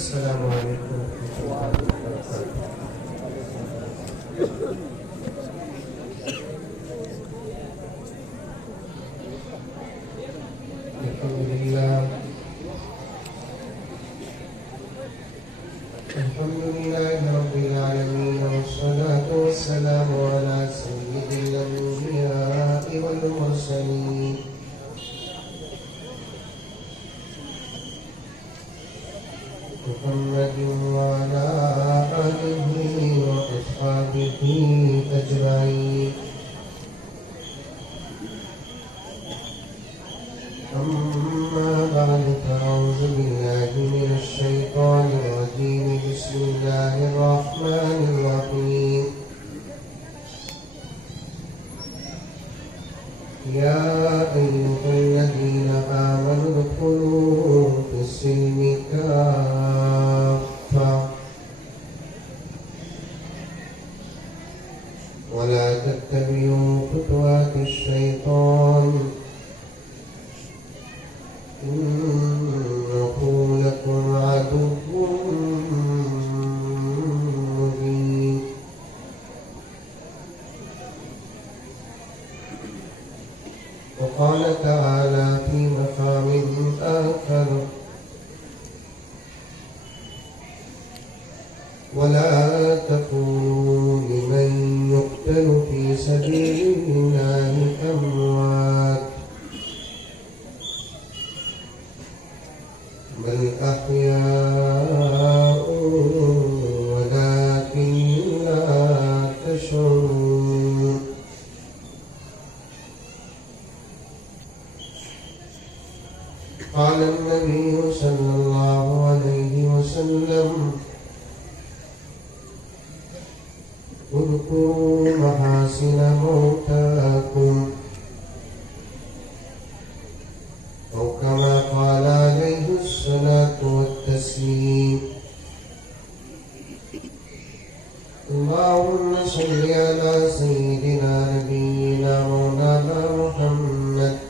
السلام علیکم ورحمۃ اللہ وبرکاتہ۔ الحمد لله رب العالمين، والصلاة والسلام على سيد الأنبياء والمرسلين محمد وعلى آله وأصحابه أجمعين، أما بعد فأعوذ بالله من الشيطان الرجيم، بسم الله الرحمن الرحيم. يا أيها الذين آمنوا ادخلوا في السلم كافة ولا تتبعوا خطوات الشيطان إنه لكم عدو مبين. وقال تعالى في مقام آخر: ولا تقولوا لمن يقتل في سبيل الله أموات بل أحياء ولكن لا تشعرون. قال النبي صلى الله عليه وسلم: اذكروا محاسن موتاكم، أو كما قال عليه الصلاة والتسليم. اللهم صل على سيدنا نبينا مولانا محمد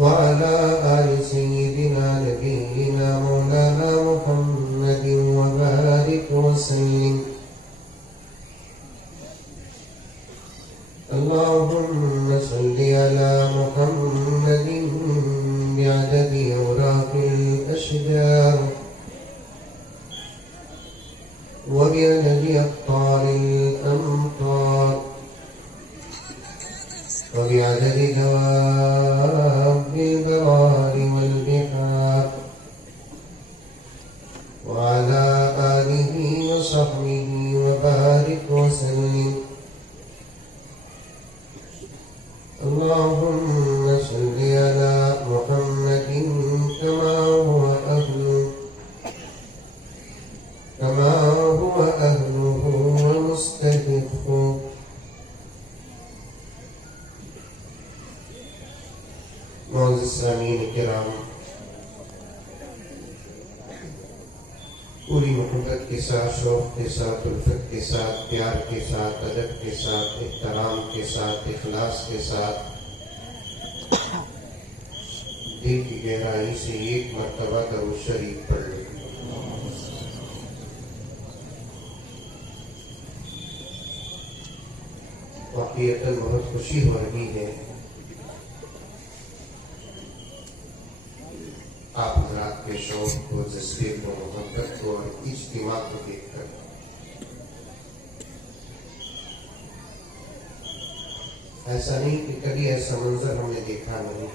وعلى آل سيدنا نبينا مولانا محمد وبارك وسلم. اللهم صل على محمد بعدد أوراق الأشجار وبعدد أقطار الأمطار وبعدد دواب البوار والبحار وعلى آله وصحبه وبارك وسلم. اللهم صل على محمد كما هو أهله ومستحقه. معزز سامعین کرام، پوری محبت کے ساتھ، شوق کے ساتھ، الفت کے ساتھ، پیار کے ساتھ، ادب کے ساتھ، احترام کے ساتھ، اخلاص کے ساتھ دل کی گہرائی سے ایک مرتبہ درود شریف پڑھ لیں۔ واقعتاً بہت خوشی ہو رہی ہے آپ حضرات کے شوق کو، جذبے کو، محبت کو اور اجتماع کو دیکھ کر۔ ایسا نہیں کہ کبھی ایسا منظر ہم نے دیکھا نہیں،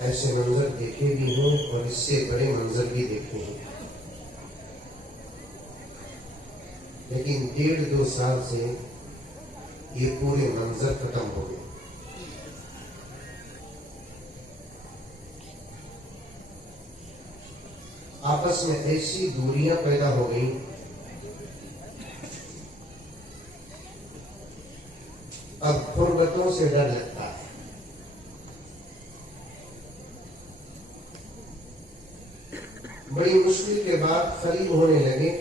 ایسے منظر دیکھے بھی ہوں اور اس سے بڑے منظر بھی دیکھے ہیں، لیکن 1.5-2 سال سے یہ پورے منظر ختم ہو گئے۔ آپس میں ایسی دوریاں پیدا ہو گئیں اب غربتوں سے ڈر لگتا ہے۔ بڑی مشکل کے بعد قریب ہونے لگے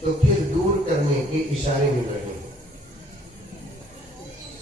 تو پھر دور کرنے کے اشارے مل رہے ہیں۔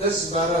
10-12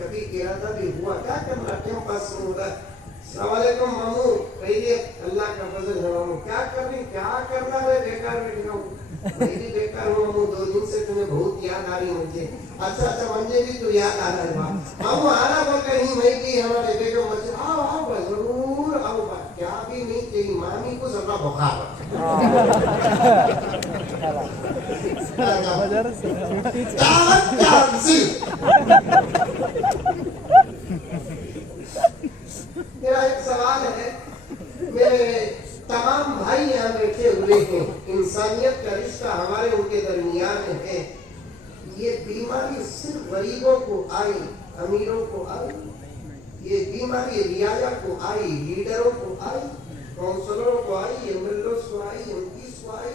کبھی ارادہ بھی ہوا کیا کرنا ٹائم پاس نہیں ہوتا. السلام علیکم ماموں کہیے اللہ کا فضل ہے ماموں کیا کرنی کیا کرنا ہے بیکار بیٹھا ہوں میں بھی بیکار ہوں ماموں 2 دن سے تمہیں بہت یاد آ رہی مجھے. اچھا مجھے بھی تو یاد آ رہا ہے ماموں آنا بول کر ہی میں بھی ہمارے بیٹے مجھے آؤ ضرور آؤ کیا بھی نہیں تیری مامی کو ذرا بخار میرا ایک سوال ہے میرے تمام بھائی یہاں بیٹھے ہوئے ہیں انسانیت کا رشتہ ہمارے ان کے درمیان ہے. یہ بیماری صرف غریبوں کو آئی امیروں کو آئی یہ بیماری رعایا کو آئی لیڈروں کو آئی کونسلروں کو آئی ایم ایل اے کو آئی ایم پیز کو آئی.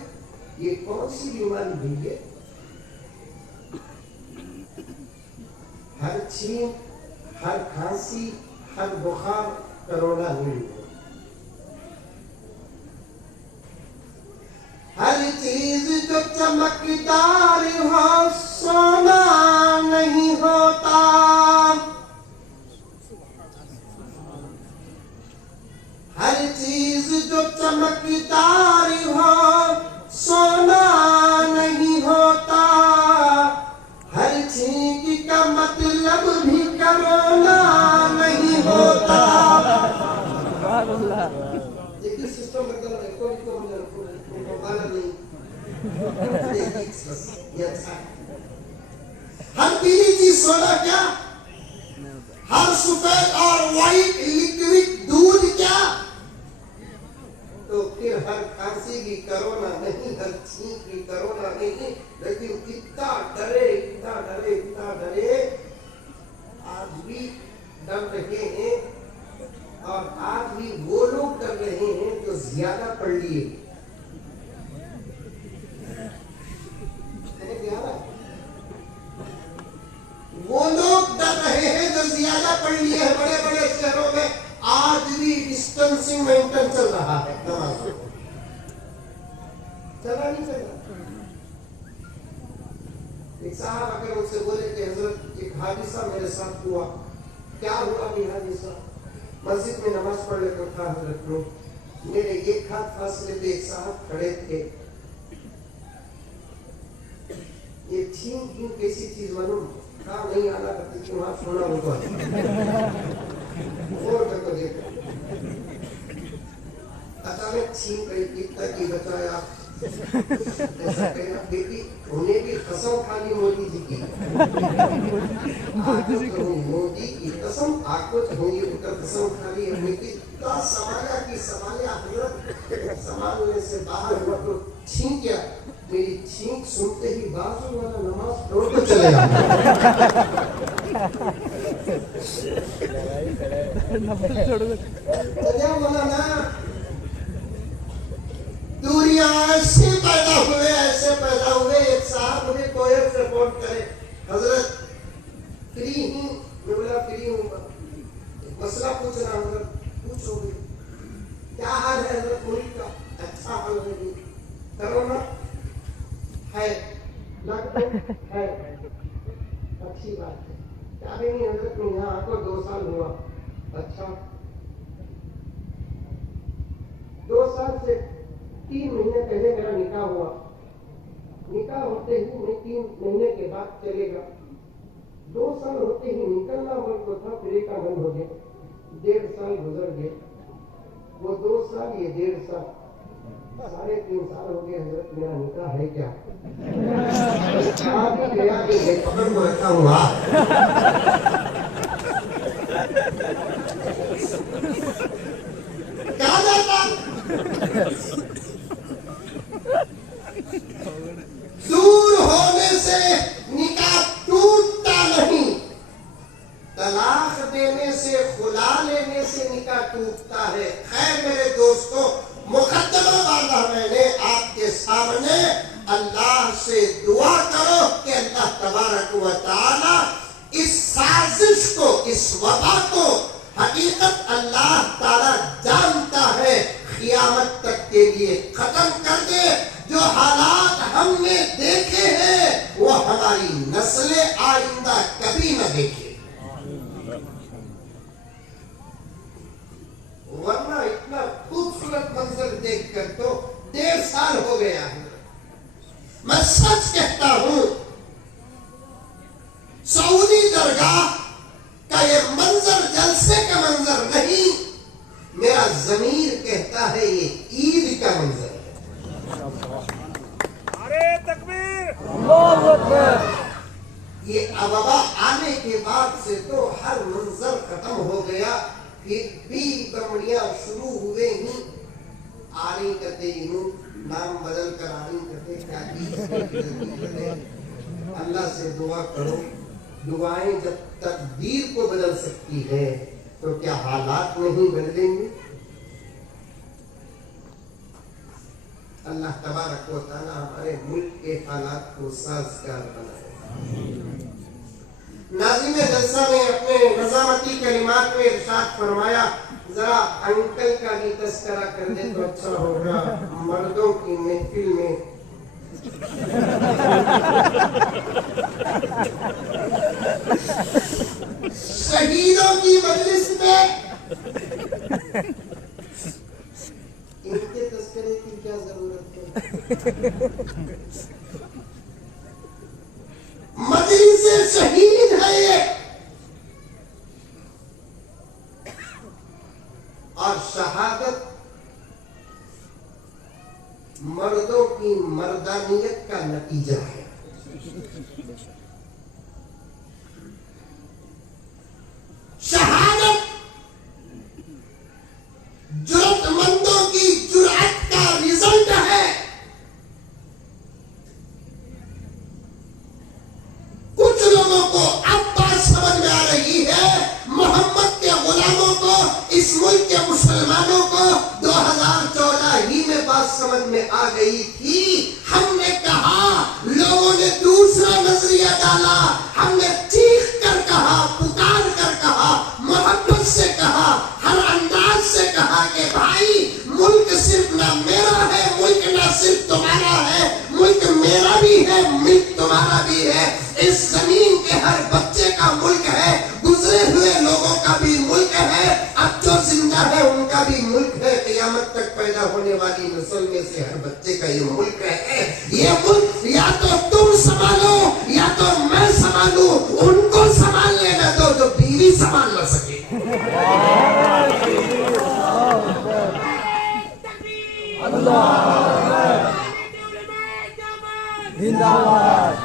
یہ کون سی بیماری ہوئی ہے؟ ہر چھینک ہر کھانسی ہر بخار کرونا نہیں ہے. ہر چیز جو چمکدار ہو سونا نہیں ہوتا. ہر چیز جو چمکدار ہو سونا نہیں ہوتا. ہر چھینک کا مطلب بھی کرونا نہیں ہوتا. ہر پیلی چیز سونا کیا ہر سفید اور وائٹ لکوڈ دودھ کیا تو پھر ہر کھانسی بھی کرونا نہیں ہر چھینک بھی کرونا نہیں. لیکن اتنا ڈرے آج بھی ڈر رہے ہیں اور آج بھی وہ لوگ ڈر رہے ہیں جو زیادہ پڑھ لیے. وہ لوگ ڈر رہے ہیں جو زیادہ پڑھ لیے ہیں. بڑے بڑے شہروں میں آج بھی ڈسٹنسنگ مینٹین چل رہا ہے. چلا نہیں چل رہا. ایک صاحب اگر ان سے بولے کہ حضرت ایک حادثہ میرے ساتھ ہوا. کیا ہوا بھی حادثہ؟ مسجد میں نماز پڑھ لے کر تھا حضرت میں میرے ایک ہاتھ فاصلے پہ ایک صاحب کھڑے تھے. یہ چھینک کیسی چیز معلوم کہاں نہیں آنا کرتی کہ وہاں سونا ہوگا اور کو دیکھا اچانک چھینک گئی کتنا کی بچایا ایسا کہنا بیٹی انہیں بھی قسم کھانی مودی جی کی آج کہوں مودی کی قسم آپ کو چاہوں گی ان کا قسم کھانی ہے کتنا سمایا کی سمایا حضرت سمانے سے باہر ہوا تو چھینک گیا. میری چھینک سنتے ہی بازو والا نماز پڑھ کے چلے گا. دوریاں ایسے پیدا ہوئے ایک صاحب مجھے کوئر سے فون کرے حضرت فری ہوں. میں بولا فری ہوں مسئلہ پوچھنا حضرت. پوچھو گے کیا حال ہے حضرت ملک کا؟ اچھا حال ہے. کرونا ہے ہے اچھی بات ہے. کیا بھی نہیں حضرت میں یہاں آپ کو 2 سال ہوا. اچھا 2 سال سے 3 مہینے پہلے میرا نکاح ہوا. نکاح ہوتے ہی میں 3 مہینے کے بعد چلے گا. 2 سال ہوتے ہی نکلنا ملک کو تھا. پھر کا بند ہو گیا. 1.5 سال گزر گئے. وہ 2 سال یہ 1.5 سال 3.5 سال ہو گئے. حضرت میرا نکاح ہے کیا؟ پکڑ کو رکھا ہوا. کہا جاتا دور ہونے سے نکاح ٹوٹتا نہیں. طلاق دینے سے خلا لینے سے نکاح ٹوٹتا ہے. خیر میرے دوستوں مقدمہ باندھا میں نے آپ کے سامنے. اللہ سے دعا کرو کہ اللہ تبارک و تعالی اس سازش کو اس وبا کو حقیقت اللہ تعالی جانتا ہے قیامت تک کے لیے ختم کر دے. جو حالات ہم نے دیکھے ہیں وہ ہماری نسلیں آئندہ کبھی نہ دیکھے. میرا ضمیر کہتا ہے یہ عید کا منظر ہے. یہ وبا آنے کے بعد سے تو ہر منظر ختم ہو گیا. پھر بھی بمڑیاں شروع ہوئے ہی آ رہی کرتے ہوں نام بدل کر آ رہی کرتے کیا. اللہ سے دعا کرو. دعائیں جب تقدیر کو بدل سکتی ہے تو کیا حالات نہیں بدلیں گے؟ اللہ تبارک و تعالی ہمارے ملک کے حالات کو سازگار بنائے. ناظم جلسہ نے اپنے نظامتی کلمات میں ارشاد فرمایا ذرا انکل کا بھی تذکرہ کر دے تو اچھا ہوگا. مردوں کی محفل میں شہیدوں کی مجلس میں ان کے تذکرے کی کیا ضرورت ہے؟ مجلس شہید ہے یہ. اور شہادت مردوں کی مردانیت کا نتیجہ ہے. شہادت جرأت مندوں کی جرأت کا رزلٹ ہے. کچھ لوگوں کو اب بات سمجھ میں آ رہی ہے. محمد کے غلاموں کو, اس ملک کے مسلمانوں کو 2014 ہی میں بات سمجھ میں آ گئی تھی. ہم نے کہا, لوگوں نے دوسرا نظریہ ڈالا. ہم نے چیخ کر کہا, پکار کر کہا, محبت سے کہا, ہر انداز سے کہا کہ بھائی ملک صرف نہ میرا ہے, ملک نہ صرف تمہارا ہے, ملک میرا بھی ہے, ملک تمہارا بھی ہے. اس زمین کے ہر بچے کا ملک ہے, گزرے ہوئے لوگوں کا بھی ملک ہے, اب جو زندہ ہے ان کا بھی ملک ہے. قیامت تک پیدا ہونے والی نسل میں سے ہر بچے کا یہ ملک ہے. یہ ملک یا تو تم سنبھالو یا تو میں سنبھالوں. ان کو سنبھال لینا دو جو بیوی سنبھال نہ سکے.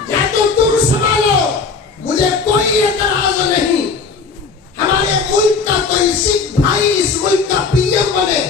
یا تو تم سنبھالو, مجھے کوئی اعتراض نہیں. ہمارے ملک کا کوئی سکھ بھائی اس ملک کا پی ایم بنے.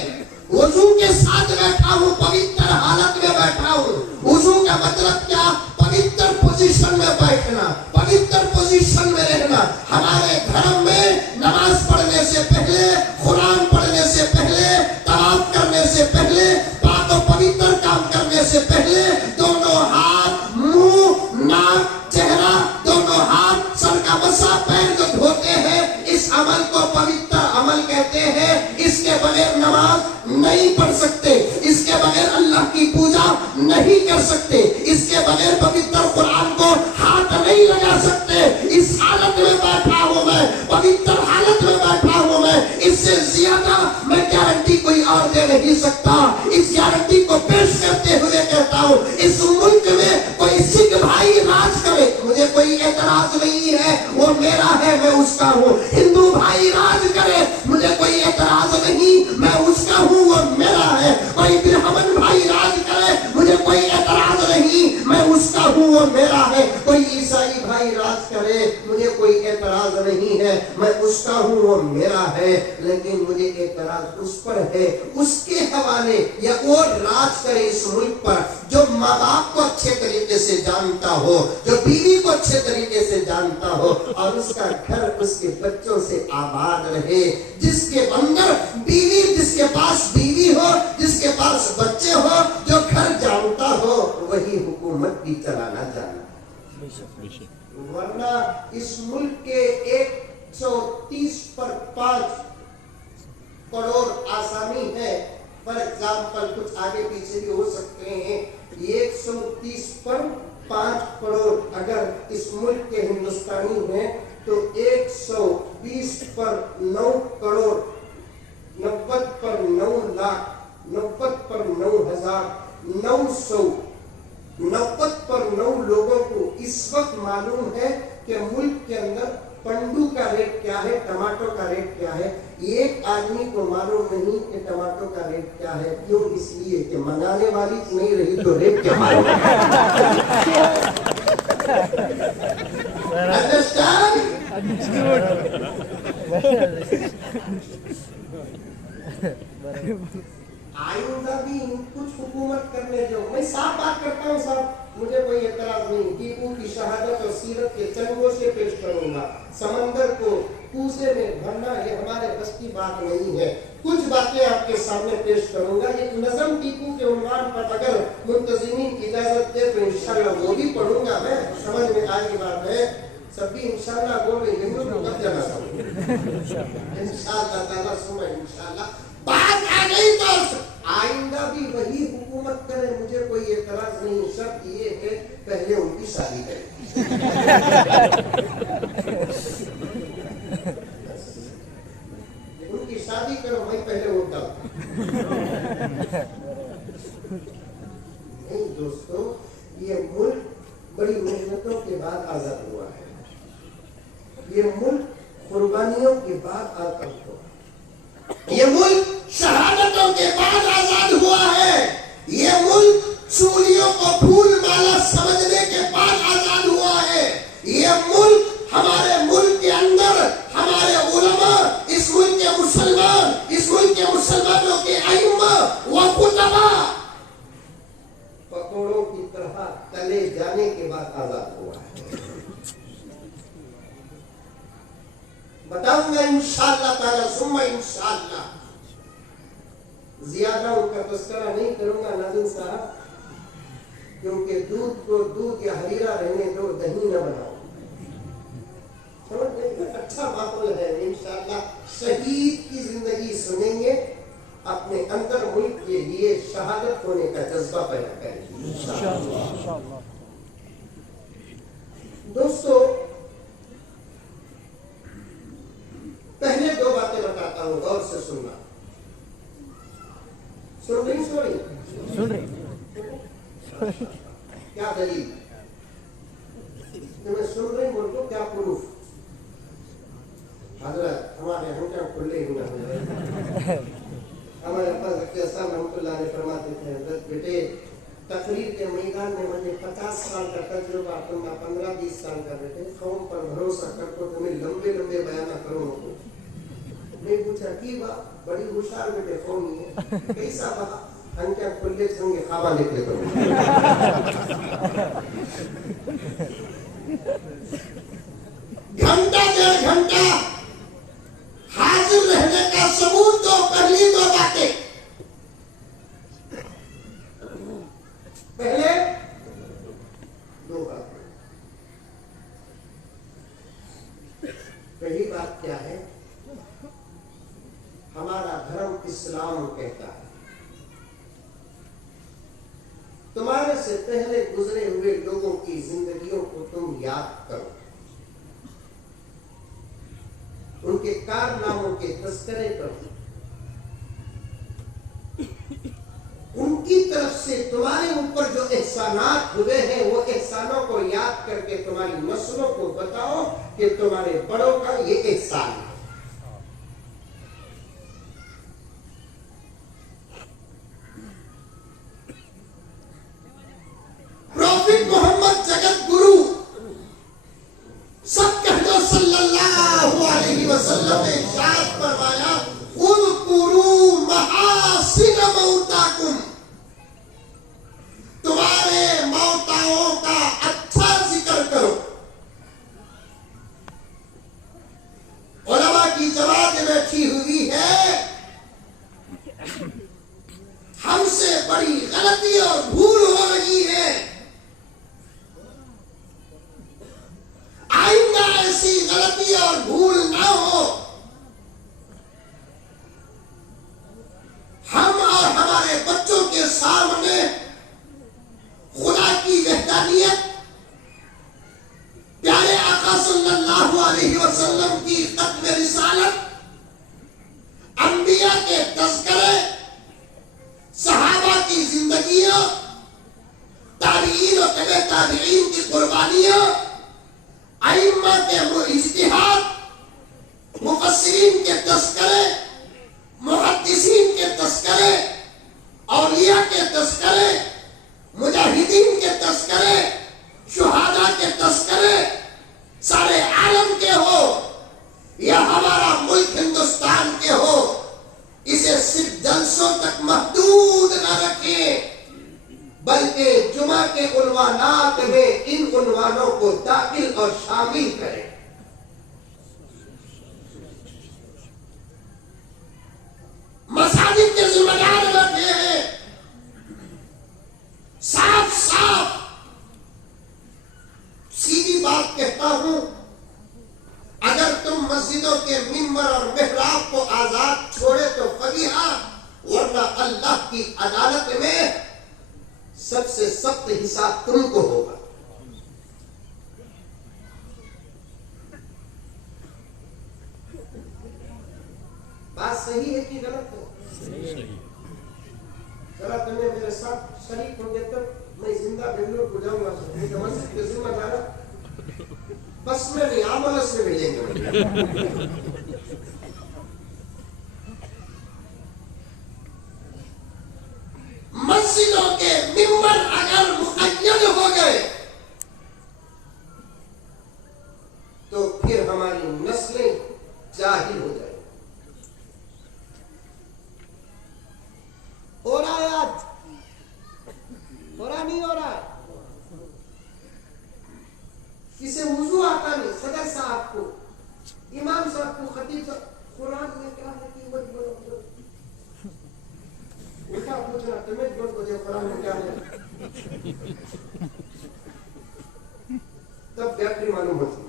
وضو کے ساتھ بیٹھا ہوں, پوتر حالت میں بیٹھا ہوں. وضو کا مطلب کیا؟ پوتر پوزیشن میں بیٹھنا, پوتر پوزیشن میں رہنا. ہمارے دھرم میں نماز پڑھنے سے پہلے, قرآن پڑھنے سے پہلے, طواف کرنے سے پہلے, پاک و پوتر کام کرنے سے پہلے دونوں ہاتھ, منہ, ناک, چہرہ, دونوں ہاتھ, سر کا مسا, پیر کو دھوتے ہیں. اس عمل کو پوتر عمل کہتے ہیں. اس کے بغیر نماز نہیں پڑھ سکتے, اس کے بغیر اللہ کی پوجا نہیں کر سکتے, اس کے بغیر پوتر قرآن کو ہاتھ نہیں لگا سکتے. اس حالت میں بیٹھا ہوں میں, پوتر حالت میں بیٹھا ہوں میں. اس سے زیادہ میں گارنٹی کوئی اور دے نہیں سکتا. اس گارنٹی کو پیش کرتے ہوئے کہتا ہوں, اس ملک میں کوئی سکھ بھائی راج کرے, مجھے کوئی اعتراض نہیں ہے, وہ میرا ہے, میں اس کا ہوں. ہندو بھائی راج کرے, مجھے کوئی اعتراض نہیں, میں اس کا ہوں, وہ میرا ہے. کوئی برہمن بھائی راج کرے, مجھے کوئی اعتراض نہیں, میں اس کا ہوں, وہ میرا ہے. کوئی عیسائی بھائی راج کرے, مجھے کوئی اعتراض نہیں ہے, میں اس کا ہوں, وہ میرا ہے. لیکن مجھے اعتراض اس پر ہے, اس کے حوالے, یا وہ راج کرے اس ملک پر جو ماں باپ کو اچھے طریقے سے جانتا ہو, جو بیوی کو اچھے طریقے سے جانتا ہو, اور اس کا گھر اس کے بچوں سے آباد رہے. جس کے اندر بیوی, جس کے پاس بیوی ہو, جس کے پاس بچے ہو, جو گھر جانتا ہو, وہی حکومت بھی چلانا جانا. ورنہ اس ملک کے 130 پر 5 کروڑ آسامی ہے. فار ایگزامپل کچھ آگے پیچھے بھی ہو سکتے ہیں. 130 پر 5 کروڑ اگر اس ملک کے ہندوستانی ہیں تو 120 پر 9 کروڑ, 90 پر 9 لاکھ, 90 پر 9,000, 900, 90 پر 9 لوگوں کو اس وقت معلوم ہے کہ ملک کے اندر پنڈو کا ریٹ کیا ہے, ٹماٹر کا ریٹ کیا ہے, ہے ایک آدمی کو معلوم نہیں کہ ٹماٹر کا ریٹ کیا ہے. کیوں؟ اس لیے کہ منگانے والی نہیں رہی تو ریٹ کیا معلوم ہے. آئندہ بھی کچھ حکومت کرنے جو میں صاف بات کرتا ہوں صاحب, مجھے کوئی اعتراض نہیں. ٹیپو کی شہادت اور سیرت کے چنگوں سے پیش کروں گا. سمندر کو کوسے میں بھرنا یہ ہمارے بس کی بات نہیں ہے. کچھ باتیں آپ کے سامنے پیش کروں گا. ایک نظم ٹیپو کے عنوان پر اگر منتظمین کی اجازت دے تو انشاءاللہ وہ بھی پڑھوں گا. میں سمجھ میں آئے گی بات ہے. سب بھی انشاءاللہ بول رہے ہیں کو کب جانا انشاءاللہ تعالیٰ سمجھ انشاءاللہ بات آ گئی تو آئندہ بھی وہی حکومت کرے, مجھے کوئی اعتراض نہیں. شرط یہ ہے پہلے ان کی شادی کرے. ان کی شادی کرو, میں پہلے ووٹ ڈالوں. نہیں دوستو, یہ ملک بڑی محنتوں کے بعد آزاد ہوا ہے. یہ ملک قربانیوں کے بعد آزاد ہوا. یہ ملک شہادتوں کے بعد آزاد ہوا ہے. یہ ملک چولیوں کو پھول مالا سمجھنے کے بعد آزاد ہوا ہے. یہ ملک, ہمارے ملک کے اندر ہمارے علماء, اس ملک کے مسلمان, اس ملک کے مسلمانوں کے ائمہ و خطبہ پکوڑوں کی طرح تلے جانے کے بعد آزاد ہوا ہے. بتاؤں گا انشاءاللہ تعالیٰ ثم انشاءاللہ. زیادہ ان کا تذکرہ نہیں کروں گا ناظرین صاحب, کیونکہ دودھ کو دودھ یا حریرہ رہنے دو, دہی نہ بناؤ. اچھا ماحول ہے انشاءاللہ. شہید کی زندگی سنیں گے, اپنے اندر ملک کے لیے شہادت ہونے کا جذبہ پیدا کریں گے انشاءاللہ. دوستو, پہلے دو باتیں بتاتا ہوں, غور سے سننا. سن رہی کیا دلیل میں سن رہی بول کو کیا پروف. حضرت ہمارے ہم کیا کھلے ہی نہ ہمارے ابا رحمۃ اللہ علیہ فرماتے تھے, حضرت بیٹے تقریر کے میدان میں مجھے 50 سال کا تجربہ, تم 15-20 سال کا بیٹے قوم پر بھروسہ کر کو تمہیں لمبے لمبے بیانہ کروں. میں پوچھا کی بات, بڑی ہوشیار بیٹے قوم ہی ہے, کیسا بات, ہم کیا کھلے سنگے خوابہ نکلے کروں. گھنٹہ 1.5 گھنٹہ حاضر رہنے کا ثبوت دو. پہلی دو باتیں, پہلے دو باتیں. پہلی بات کیا ہے, ہمارا دھرم اسلام کہتا ہے تمہارے سے پہلے گزرے ہوئے لوگوں کی زندگیوں کو تم یاد کرو, ان کے کارناموں کے تذکرے کرو, ان کی طرف سے تمہارے اوپر جو احسانات ہوئے ہیں وہ احسانوں کو یاد کر کے تمہاری نسلوں کو بتاؤ کہ تمہارے بڑوں کا یہ احسان ہے. پروفٹ محمد جگت گرو سب کہہ دو صلی اللہ علیہ وسلم نے ارشاد فرمایا, اذکروا محاسن موتاکم, تمہارے موتاؤں کا اچھا ذکر کرو. علماء کی جماعت بیٹھی ہوئی ہے, ہم سے بڑی غلطی اور بھول ہو رہی ہے. آئندہ ایسی غلطی اور بھول نہ ہو. ہم اور ہمارے بچوں کے سامنے خدا کی وحدانیت, پیارے آقا صلی اللہ علیہ وسلم کی ختم رسالت, انبیاء کے تذکرے, صحابہ کی زندگیاں, تابعین و تبع تابعین کی قربانیاں, ائمہ کے اجتہاد, مفسرین کے تذکرے عنوانات میں ان عنوانوں کو داخل اور شامل کریں. مساجد کے ذمہ دار بیٹھے ہیں. صاف صاف سیدھی بات کہتا ہوں، اگر تم مسجدوں کے ممبر اور محراب کو آزاد چھوڑے تو فبیہا، ورنہ اللہ کی عدالت میں سب سے سخت حساب تم کو ہوگا. بات صحیح ہے کہ غلط ہے؟ ذرا تمہیں میرے ساتھ شریک ہو گئے تو میں زندہ بنگلور کو جاؤں گا. مسجد کے ذمہ دار بس میں نہیں، آملس میں بھیجیں گے. مسجدوں کے ممبر اگر مقید ہو گئے تو پھر ہماری نسلیں جاہل ہو جائیں. ہو رہا ہے آج؟ ہو رہا نہیں ہو رہا ہے؟ کسے وضو آتا نہیں، صدر صاحب کو، امام صاحب کو، خطیب صاحب، قرآن میں کیا ہے کہ مت بولو. الٹا پوچھنا تمہیں بول بجے قرآن میں کیا ہے، تب بیٹری معلوم ہوتی.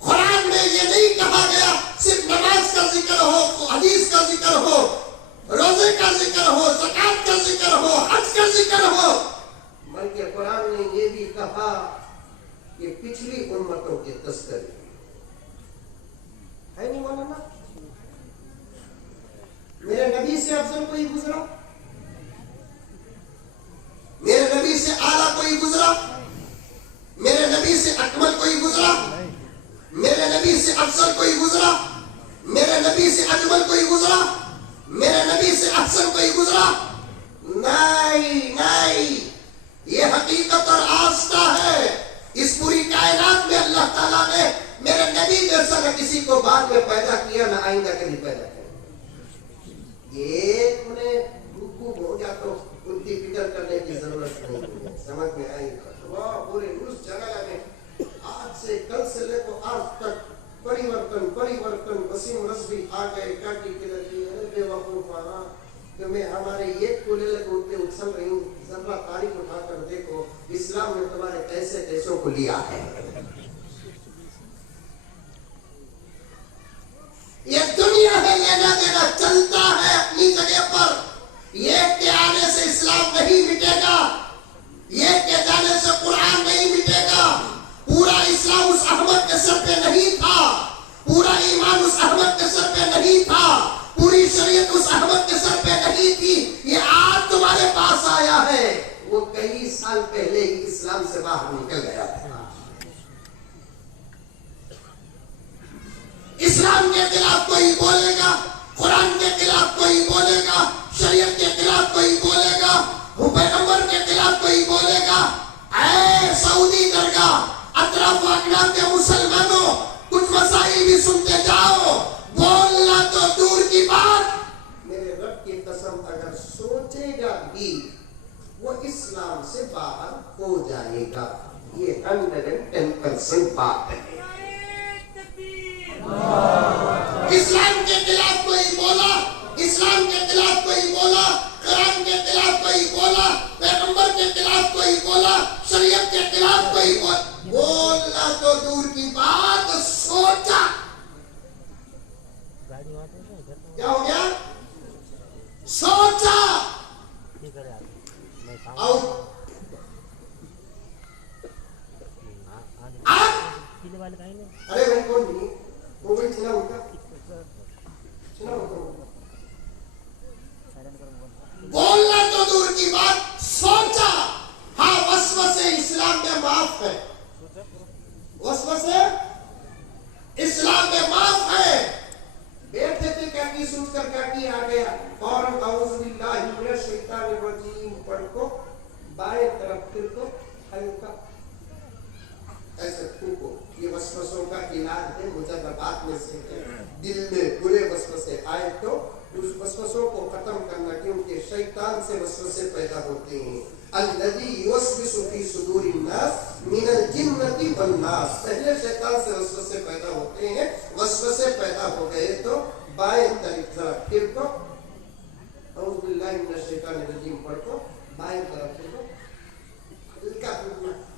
قرآن میں یہ نہیں کہا گیا صرف نماز کا ذکر ہو، حدیث کا ذکر ہو، روزے کا ذکر ہو، زکات کا ذکر ہو، حج کا ذکر ہو، بلکہ قرآن نے یہ بھی کہا کہ پچھلی امتوں کے تذکرے ہے. نہیں مولانا، میرے نبی سے افضل کوئی گزرا؟ میرے نبی سے اعلیٰ کوئی گزرا؟ میرے نبی سے اکمل کوئی گزرا؟ میرے نبی سے افضل کوئی گزرا؟ میرے نبی سے اجمل کوئی گزرا؟ میرے نبی سے احسن کوئی گزرا؟ نہیں نہیں، یہ حقیقت اور آستہ ہے. اس پوری کائنات میں اللہ تعالیٰ نے میرے نبی جیسا نہ کسی کو بعد میں پیدا کیا، نہ آئندہ کبھی پیدا کیا. یہ انہیں رکو ہو جا تو الٹی فکر کرنے کی ضرورت نہیں. سمجھ میں آئی؟ پورے اس جگہ میں آج سے کل سے لے تو آج تک پریورتن وسیم رسبی آ گئے. کاٹی کے لگی بے وقوفانہ کہ میں ہمارے یہ کولے لگوتے اچھل رہی ہوں. ذرا تاریخ اٹھا کر دیکھو، اسلام نے تمہارے کیسے کیسوں کو لیا ہے. یہ دنیا ہے، لینا دینا چلتا ہے اپنی جگہ پر. یہ کے آنے سے اسلام نہیں مٹے گا، یہ کے جانے سے قرآن نہیں مٹے گا. پورا اسلام اس احمد کے سر پہ نہیں تھا، پورا ایمان اس احمد کے سر پہ نہیں تھا، پوری شریعت اس احمد کے سر پہ نہیں تھی. یہ آج تمہارے پاس آیا ہے، وہ کئی سال پہلے ہی اسلام سے باہر نکل گیا تھا. اسلام کے خلاف کوئی بولے گا، قرآن کے خلاف کوئی بولے گا، شریعت کے خلاف کوئی بولے گا، پیغمبر کے خلاف کوئی بولے گا. اے سعودی درگاہ، اطراف و اکناف کے مسلمانوں، کچھ مسائل بھی سنتے جاؤ. بولنا تو دور کی بات، میرے رب کی قسم اگر سوچے گا بھی وہ اسلام سے باہر ہو جائے گا. یہ 110% بات ہے. اسلام کے خلاف کوئی بولا، اسلام کے خلاف کوئی بولا، قرآن کے خلاف کوئی بولا، پیغمبر کے خلاف کوئی بولا، شریعت کے خلاف کوئی بولا، بولنا تو دور کی بات، سوچا. کیا ہو گیا؟ سوچا. ارے بھائی کون نہیں وہ بھی چھنا ہوتا بولنا تو دور کی بات، سوچا. ہاں وسوسے اسلام میں معاف ہے، وسوسے اسلام میں معاف ہے. بیٹھے تھے کہتی سوچ کر کہتی آ گیا فوراً اعوذ باللہ من الشیطان الرجیم پڑھ کو بائیں طرف پھر کو ہلکا ایسے پھونکو. یہ وسوسوں کا علاج ہے، مجربات میں سے ہے. دل میں برے وسوسے آئے تو اس وسوسوں کو ختم کرنا، کیونکہ شیطان سے وسوسے پیدا ہوتے ہیں. الذی یوسوس فی صدور الناس من الجنۃ والناس. پہلے شیطان سے وسوسے پیدا ہوتے ہیں. وسوسے پیدا ہو گئے تو بائیں طرف ذرا پھر کو اعوذ باللہ من الشیطان الرجیم پڑھ کو بائیں طرف پھر کو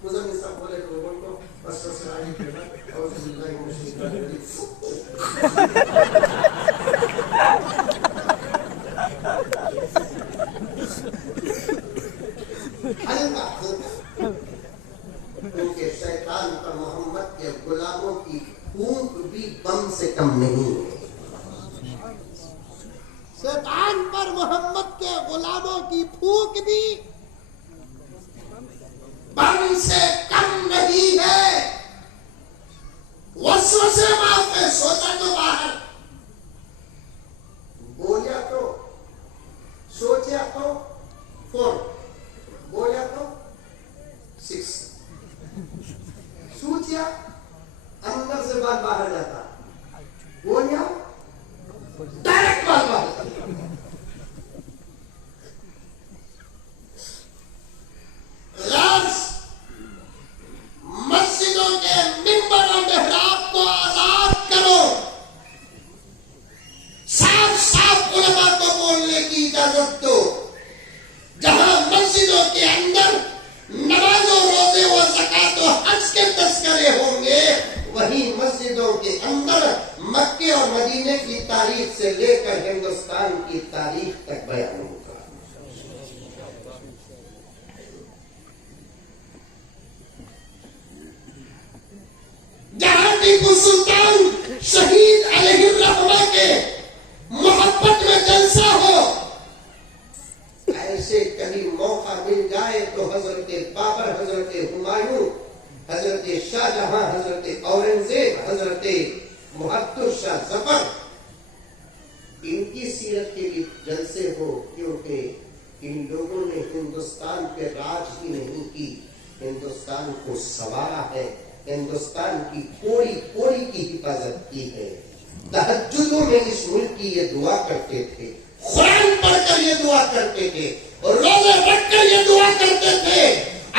مزمل صاحب بولے تو بول کو وسوسے آگے پھر اعوذ باللہ من الشیطان الرجیم. کیونکہ شیطان پر محمد کے غلاموں کی پھونک بھی بم سے کم نہیں ہے. شیطان پر محمد کے غلاموں کی پھونک بھی بم سے کم نہیں ہے. وسوسے معاف ہے، سوچا تو باہر، بولیا تو، سوچا تو 4، بولیا تو 6، سوچیا اندر سے بات باہر جاتا، بولیا ڈائریکٹ بات باہر جاتا. مسجدوں کے منبر اور محراب کو آزاد کرو. صاف صاف علماء کو بولنے کی اجازت دو. جہاں مسجدوں کے اندر نماز و روزے و زکات و حج کے تذکرے ہوں گے، وہیں مسجدوں کے اندر مکے اور مدینے کی تاریخ سے لے کر ہندوستان کی تاریخ تک بیان ہوگا. جہاں ٹیپو سلطان شہید علیہ الرحمہ کے محبت میں جلسہ ہو، ایسے کبھی موقع مل جائے تو حضرت بابر، حضرت ہمایوں، حضرت شاہ جہاں، حضرت اورنگزیب، حضرت مہتر شاہ ظفر، ان کی سیرت کے بھی جلسے ہو. کیونکہ ان لوگوں نے ہندوستان پہ راج ہی نہیں کی، ہندوستان کو سنوارا ہے، ہندوستان کی کوڑی کوڑی کی حفاظت کی ہے. تہجدوں میں اس ملک کی یہ دعا کرتے تھے، قرآن پڑھ کر یہ دعا کرتے تھے، اور روزے رکھ کر یہ دعا کرتے تھے،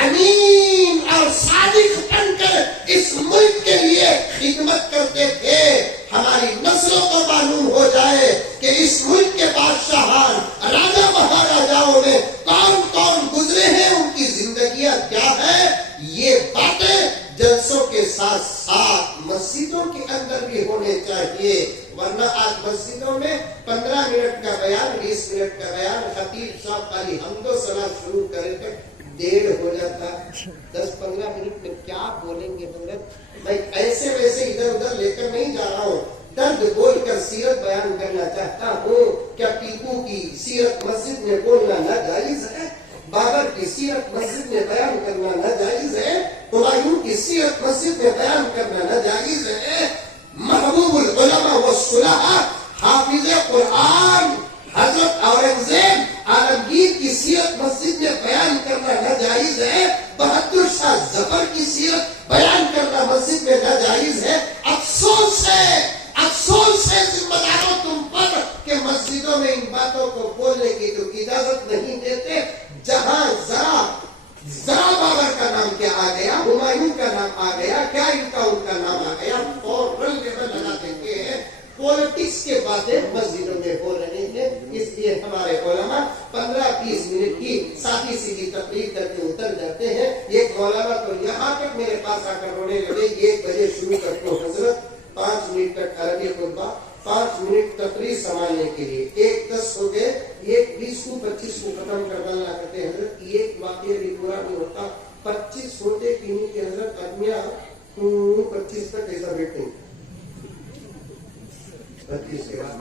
امین اور صادق بن کر اس ملک کے لیے خدمت کرتے تھے. ہماری نسلوں کو معلوم ہو جائے کہ اس ملک کے بادشاہان، راجا مہاراجاؤں میں کون کون گزرے ہیں، ان کی زندگیاں کیا ہے. یہ باتیں جلسوں کے ساتھ ساتھ مسجدوں کے اندر بھی ہونے چاہیے. ورنہ آج مسجدوں میں 15 منٹ کا بیان، 20 منٹ کا بیان، خطیب صاحب خالی حمد و ثنا شروع کرے تک 1:30 ہو جاتا. 10-15 منٹ میں کیا بولیں گے حضرت؟ میں ایسے ویسے ادھر ادھر لے کر نہیں جا رہا ہوں، درد بول کر سیرت بیان کرنا چاہتا ہوں. کیا ٹیپو کی سیرت مسجد میں بولنا ناجائز ہے؟ بابر کی سیرت مسجد میں بیان کرنا ناجائز ہے؟ ہمایوں کی سیرت مسجد میں بیان کرنا ناجائز ہے؟ محبوب العلماء والصلحاء، حافظ قرآن حضرت اورنگزیب عالمگیر کی سیرت مسجد میں بیان کرنا ناجائز ہے؟ بہادر شاہ ظفر کی سیرت بیان کرنا مسجد میں ناجائز ہے؟ افسوس ہے ذمہ داروں تم پر کہ مسجدوں میں ان باتوں کو بولنے کی تو اجازت نہیں دیتے. جہاں ذرا بابر کا نام کیا آ گیا، ہمایوں کا نام آ گیا، کیا ان کا نام آ گیا، فوراً لگا دیتے ہیں. پولیٹکس کے باتیں مسجدوں میں ہو رہی ہیں. اس لیے ہمارے علماء 15-20 منٹ کی سادی سیدھی تقریر کر کے اتر جاتے ہیں. ایک مولانا تو یہاں تک میرے پاس آ کر رونے لگے، 1 بجے شروع کرتے ہو حضرت، 5 منٹ تک عربی خطبہ، 5 منٹ تقریر سنبھالنے کے لیے، 1:10 ہو گئے، 1:20 کو 25 کو ختم کر ڈالنا کرتے ہیں حضرت. ایک واقعہ بھی پورا نہیں ہوتا، 25 ہوتے کینی کے حضرت آدمیاں 25 تک ایسا بیٹھیں گے. 25 کے بعد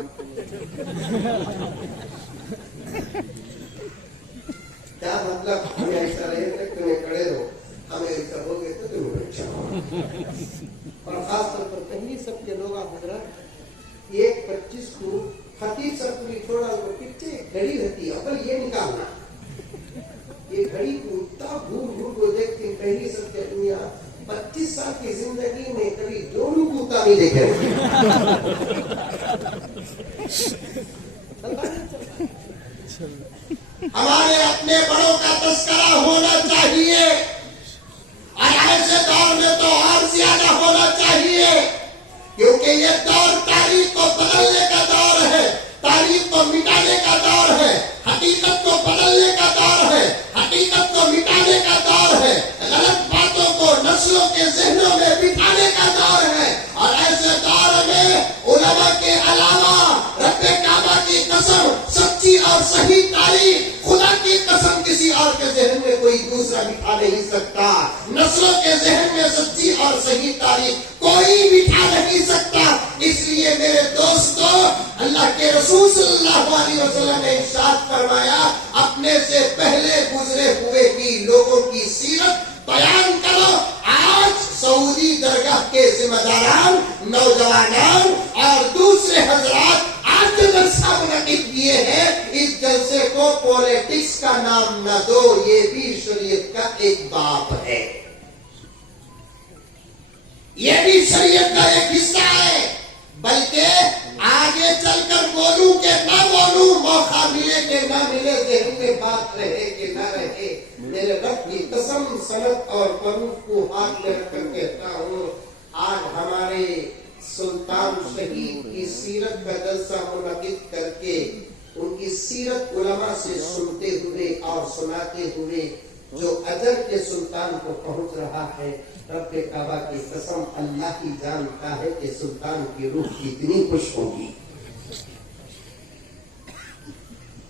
کیا مطلب؟ ہمیں ایسا رہے تک تمہیں کھڑے رہو، ہمیں ایسا ہو گئے تو تمہیں بیٹھ جاؤ. اور خاص طور پر پہلی سب کے لوگ حضرت 1:25 کو خطیب سب کو چھوڑا ان کو پیچھے گھڑی رہتی ہے، پر یہ نکالنا، یہ گھڑی کو اتنا گھوم کو دیکھتے ہیں. پہلی سب کے دنیا 25 سال کی زندگی میں کبھی دونوں کو نہیں دیکھے. ہمارے اپنے بڑوں کا تذکرہ ہونا چاہیے، اور ایسے دور میں تو اور زیادہ ہونا چاہیے، کیونکہ یہ دور تاریخ کو بدلنے کا دور ہے، تاریخ کو مٹانے کا دور ہے، حقیقت کو بدلنے کا دور ہے، حقیقت کو مٹانے کا دور ہے، غلط باتوں کو نسلوں کے ذہنوں میں بٹھانے کا دور ہے۔ اور ایسے دور میں علماء کے علاوہ رب کعبہ کی قسم، سچی اور صحیح تاریخ، خدا کی قسم کسی اور کے ذہن میں کوئی دوسرا بٹھا نہیں سکتا، نسلوں کے ذہن میں سچی اور صحیح تاریخ کوئی بٹھا نہیں سکتا۔ اس لیے میرے دوستو، اللہ کے رسول صلی اللہ علیہ وسلم نے ارشاد فرمایا، اپنے سے پہلے گزرے ہوئے کی لوگوں کی سیرت بیان کرو۔ آج سعودی درگاہ کے ذمہ داران، نوجوانان اور دوسرے حضرات آج جو جلسہ منعقد کیے ہیں، اس جلسے کو پولیٹکس کا نام نہ دو، یہ بھی شریعت کا ایک باب ہے، یہ بھی شریعت کا ایک حصہ ہے، بلکہ آگے چل کر بولوں کہ نہ بولوں، موقع ملے کہ نہ ملے، ذہن میں بات رہے کہ نہ رہے، میرے رب کی قسم سند اور فروغ کو ہاتھ میں رکھ کر کہتا ہوں، آج ہمارے سلطان شہید کی سیرت کا جلسہ منعقد کر کے ان کی سیرت علماء سے سنتے ہوئے اور سناتے ہوئے جو اجر کے سلطان کو پہنچ رہا ہے، رب کعبہ کی قسم اللہ ہی جانتا ہے کہ سلطان کی روح کتنی خوش ہوگی،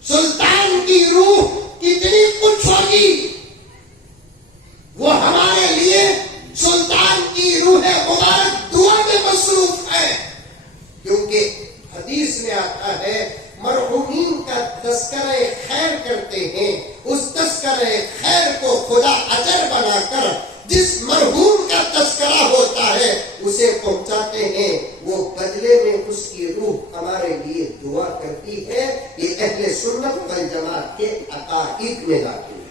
سلطان کی روح کتنی خوش ہوگی۔ وہ ہمارے لیے سلطان کی روح مبارک دعا میں مصروف ہے، کیونکہ حدیث میں آتا ہے مرحومین کا تذکرہ خیر کرتے ہیں، اس تذکرہ خیر کو خدا اجر بنا کر جس مرحوم کا تذکرہ ہوتا ہے اسے پہنچاتے ہیں، وہ بدلے میں اس کی روح ہمارے لیے دعا کرتی ہے۔ یہ اہل سنت والجماعت کے عقائد میں داخل ہے۔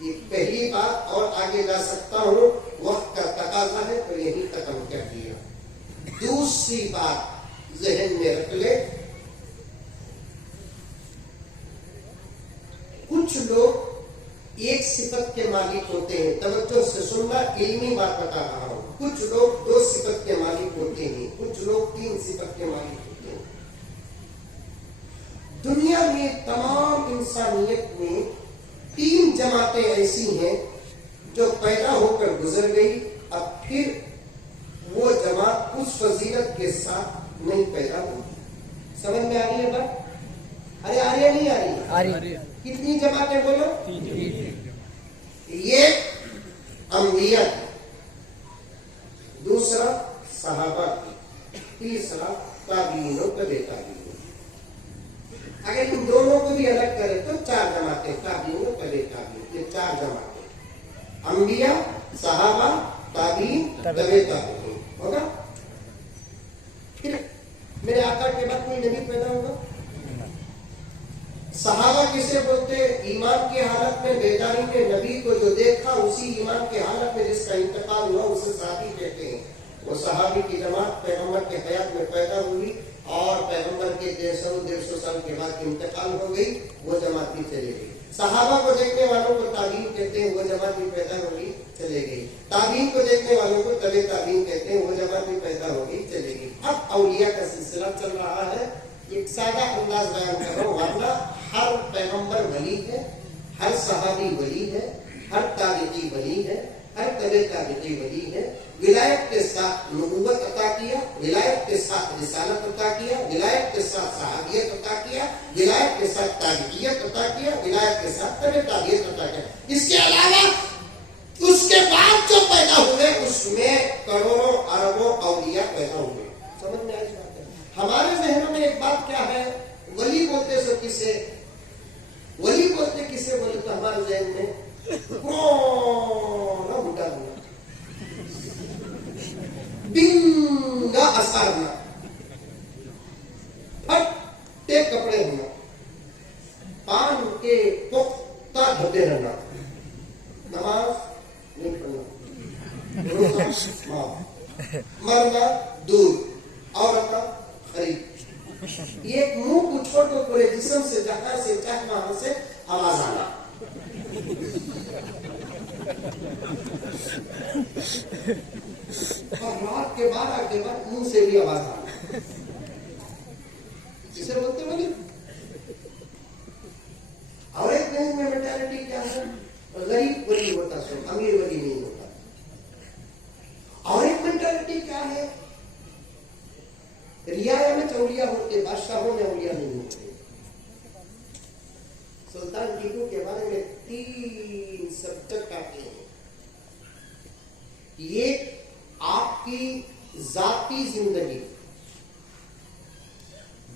یہ پہلی بات، اور آگے جا سکتا ہوں، وقت کا تقاضا ہے تو یہی ختم کر دیا۔ دوسری بات ذہن میں رکھ لے، کچھ لوگ ایک صفت کے مالک ہوتے ہیں، توجہ سے سننا، علمی بات بتا رہا ہوں، کچھ لوگ 2 صفت کے مالک ہوتے ہیں، کچھ لوگ 3 صفت کے مالک ہوتے ہیں۔ دنیا میں تمام انسانیت میں 3 جماعتیں ایسی ہیں جو پیدا ہو کر گزر گئی، اب پھر وہ جماعت اس فضیلت کے ساتھ نہیں پیدا ہوئی۔ سمجھ میں آ رہی ہے بات؟ ارے آ رہی ہے نہیں آ رہی ہے؟ کتنی جماعتیں بولو؟ یہ انبیاء کی، دوسرا صحابہ کی، تیسرا تابعین و تبع تابعین۔ اگر ان دونوں کو بھی الگ کرے تو 4 جماعتیں، تابعین و تبع تابعین، یہ 4 جماعتیں، انبیاء، صحابہ، تابعین، تبع تابعین، ہوگا؟ پھر میرے آقا کے بعد کوئی نبی پیدا ہوگا؟ صحابہ کسے بولتے؟ ایمان کی حالت میں بیداری میں نبی کو جو دیکھا، اسی ایمان کی حالت میں جس کا انتقال ہوا اسے صحابی کہتے ہیں۔ وہ صحابی کی جماعت پیغمبر کے حیات میں پیدا ہوئی اور پیغمبر کے 150 سال کے بعد انتقال ہو گئی، وہ جماعت بھی چلے گئی۔ صحابہ کو دیکھنے والوں کو تابعین کہتے ہیں، وہ جماعت بھی پیدا ہو گئی، چلے گئی۔ تابعین کو دیکھنے والوں کو تبع تابعین کہتے ہیں، وہ جماعت بھی پیدا ہو گئی، چلے گئی۔ اب اولیاء کا سلسلہ چل رہا ہے، ایک سادہ انداز بیان کر رہا ہوں، ورنہ ہر پیغمبر ولی ہے، ہر صحابی ولی ہے، ہر تابعی ولی ہے، ہر تبع تابعی ولی ہے۔ ولایت کے ساتھ نبوت عطا کیا، ولایت کے ساتھ رسالت عطا کیا، ولایت کے ساتھ صحابیت عطا کیا، ولایت کے ساتھ تابعیت عطا کیا، ولایت کے ساتھ تبع تابعیت عطا کیا۔ اس کے علاوہ اس کے بعد جو پیدا ہوئے اس میں کروڑوں اربوں اولیاء پیدا ہوئے۔ سمجھ میں آئی بات ہے؟ ہمارے ذہنوں میں ایک بات کیا ہے، ولی بولتے سو کسے، ولی بولتے کسے بولے تو ہمارے ذہن میں پرانا بوٹا ہونا، بنگا اثارنا، پھٹے کپڑے ہونا، پان کے پختہ دھبے رہنا، نماز نہیں پڑھنا، روزہ معاف، مرنا دور، عورتہ خرید، یہ ایک منہ کو چھوڑ کر پورے جسم سے جہاں سے چاہے وہاں سے آواز آنا. اور رات کے 12 کے بعد منہ سے بھی آواز آنا. جسے بولتے بولے. اور ایک ذہن میں مینٹالٹی کیا ہے؟ غریب ولی ہوتا سو امیر ولی نہیں ہوتا. اور ایک مینٹالٹی کیا ہے؟ رعایا میں اولیاء ہوتے، بادشاہوں میں اولیاء نہیں ہوتے. سلطان ٹیپو کے بارے میں 3 سبجیکٹ آتے ہیں. یہ آپ کی ذاتی زندگی،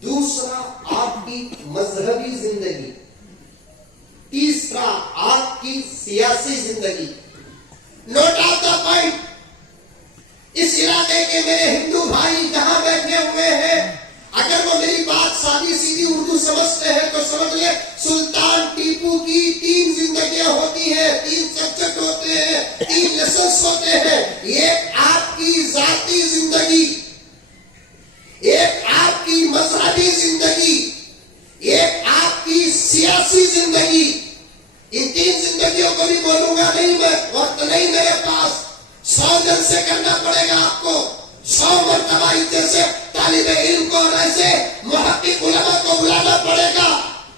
دوسرا آپ کی مذہبی زندگی، تیسرا آپ کی سیاسی زندگی. Note of the point. اس علاقے کے میرے ہندو بھائی جہاں بیٹھے ہوئے ہیں، اگر وہ میری بات سادی سیدھی اردو سمجھتے ہیں تو سمجھ لے سلطان ٹیپو کی 3 زندگیاں ہوتی ہیں، 3 سبجیکٹ ہوتے ہیں، 3 لیسنس ہوتے ہیں. ایک آپ کی ذاتی زندگی، ایک آپ کی مذہبی زندگی، ایک آپ کی سیاسی زندگی. ان 3 زندگیوں کو بھی بولوں گا نہیں میں، وقت نہیں میرے پاس. 100 جلسے کرنا پڑے گا آپ کو، 100 مرتبہ جیسے طالب علم کو اور ایسے محقق علماء کو بلانا پڑے گا.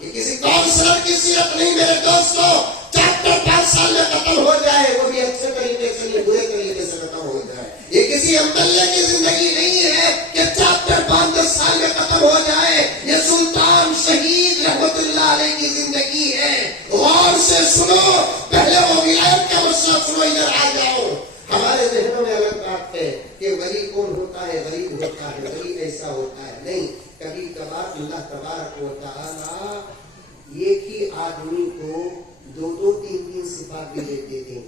یہ کسی کاؤنسلر کی سیرت نہیں میرے دوستوں. چیپٹر 5 سال میں ختم ہو جائے، وہ بھی اچھے طریقے سے نہیں برے طریقے سے ختم ہو جائے. یہ کسی MLA کی زندگی نہیں ہے کہ چیپٹر 5-10 سال میں ختم ہو جائے. یہ سلطان شہید رحمت اللہ علیہ کی زندگی ہے. غور سے سنو، پہلے وہ ولایت کا مسئلہ سنو. ادھر آ جاؤ. ہمارے ذہنوں میں الگ بات ہے کہ ولی کون ہوتا ہے، غریب ہوتا ہے، ولی ایسا ہوتا ہے. نہیں، کبھی کبھار اللہ تبارک و تعالی ایک ہی آدمی کو 2-2 3-3 صفات بھی دیتے تھے.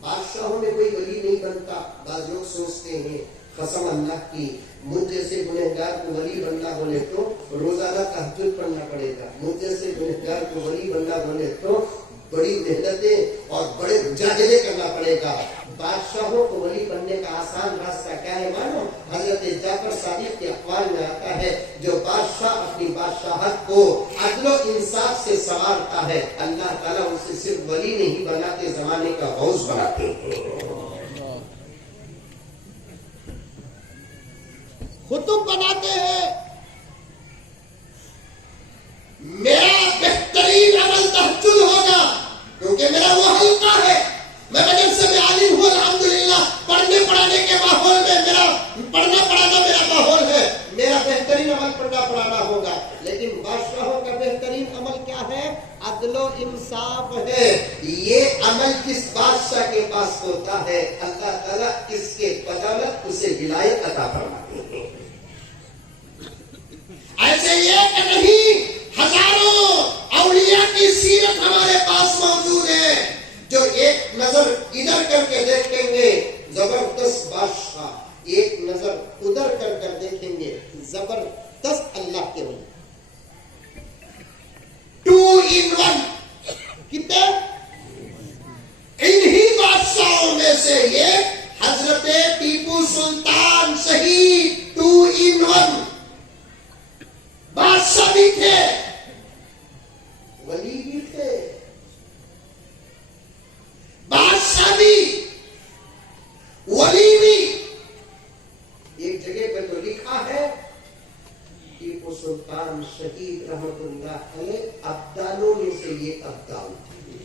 بادشاہوں میں کوئی ولی نہیں بنتا. بعض لوگ سوچتے ہیں قسم اللہ کی، مجھ جیسے گنہگار کو ولی بننا بولے تو روزانہ تہجد پڑھنا پڑے گا. مجھ جیسے گنہگار کو ولی بننا بولے تو بڑی محنتیں اور بڑے مجاہدے کرنا پڑے گا. بادشاہوں کو ولی بننے کا آسان راستہ کیا ہے معلوم؟ حضرت جعفر صادق کے اقوال میں آتا ہے، جو بادشاہ اپنی بادشاہت کو عدل و انصاف سے سنوارتا ہے، اللہ تعالیٰ اسے صرف ولی نہیں بناتے، زمانے کا غوث بناتے ہیں. خطب بناتے ہیں. میرا بہترین عمل تہجد ہوگا کیونکہ میرا وہ حلقہ ہے. میں مدرسے میں عالم ہوں الحمدللہ. پڑھنے پڑھانے کے ماحول میں میرا پڑھنا پڑھانا میرا ماحول ہے. میرا بہترین عمل پڑھنا پڑھانا ہوگا. لیکن بادشاہوں کا بہترین عمل کیا ہے؟ عدل و انصاف ہے. یہ عمل کس بادشاہ کے پاس ہوتا ہے، اللہ تعالیٰ اس کے بدولت اسے ولایت عطا فرماتے ہیں. ایسے ایک نہیں، ہزاروں اولیاء کی سیرت ہمارے پاس موجود ہے. جو ایک نظر ادھر کر کے دیکھیں گے زبردست بادشاہ، ایک نظر ادھر کر کر دیکھیں گے زبردست اللہ کے ولی. 2 in 1. کتنے؟ انہی بادشاہوں میں سے یہ حضرت ٹیپو سلطان شہید 2 in 1. بادشاہ بھی تھے، ولی بھی تھے. بادشاہ بھی، ولی بھی. ایک جگہ پہ تو لکھا ہے ٹیپو سلطان شہید رحمت اللہ علیہ ابدالوں میں سے یہ ابدال تھے.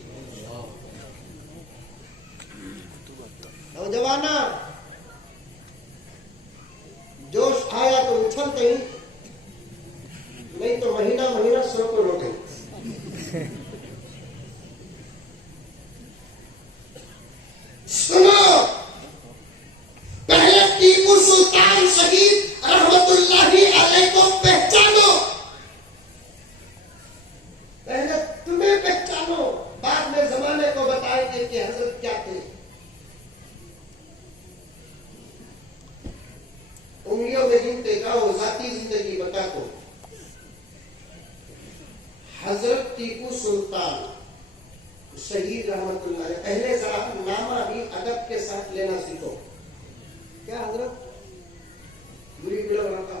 نوجوانہ جوش آیا تو اچھلتے ہی، نہیں تو مہینہ مہینہ سو کو لوٹے. سنو، پہلے ٹیپو سلطان شہید رحمت اللہ علیہ کو پہچانو. پہلے تمہیں پہچانو، بعد میں زمانے کو بتائیں گے کہ حضرت کیا تھے. انگلیوں میں گنتے جاؤ، ذاتی زندگی بتا کو. حضرت ٹیپو سلطان شہید رحمت اللہ علیہ. پہلے ذرا نامہ بھی ادب کے ساتھ لینا سیکھو. کیا حضرت بری بلا بنا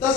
10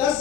10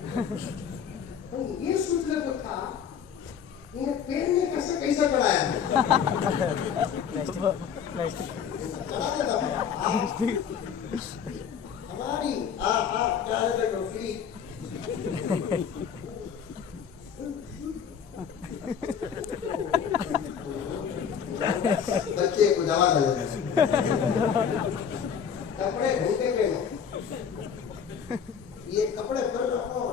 یہ سوچنے کو تھا یہ پیڑ نے کیسا چڑھایا ہماری فری بچے کو دوا دے کپڑے دھوتے پہنو یہ کپڑے پر رکھو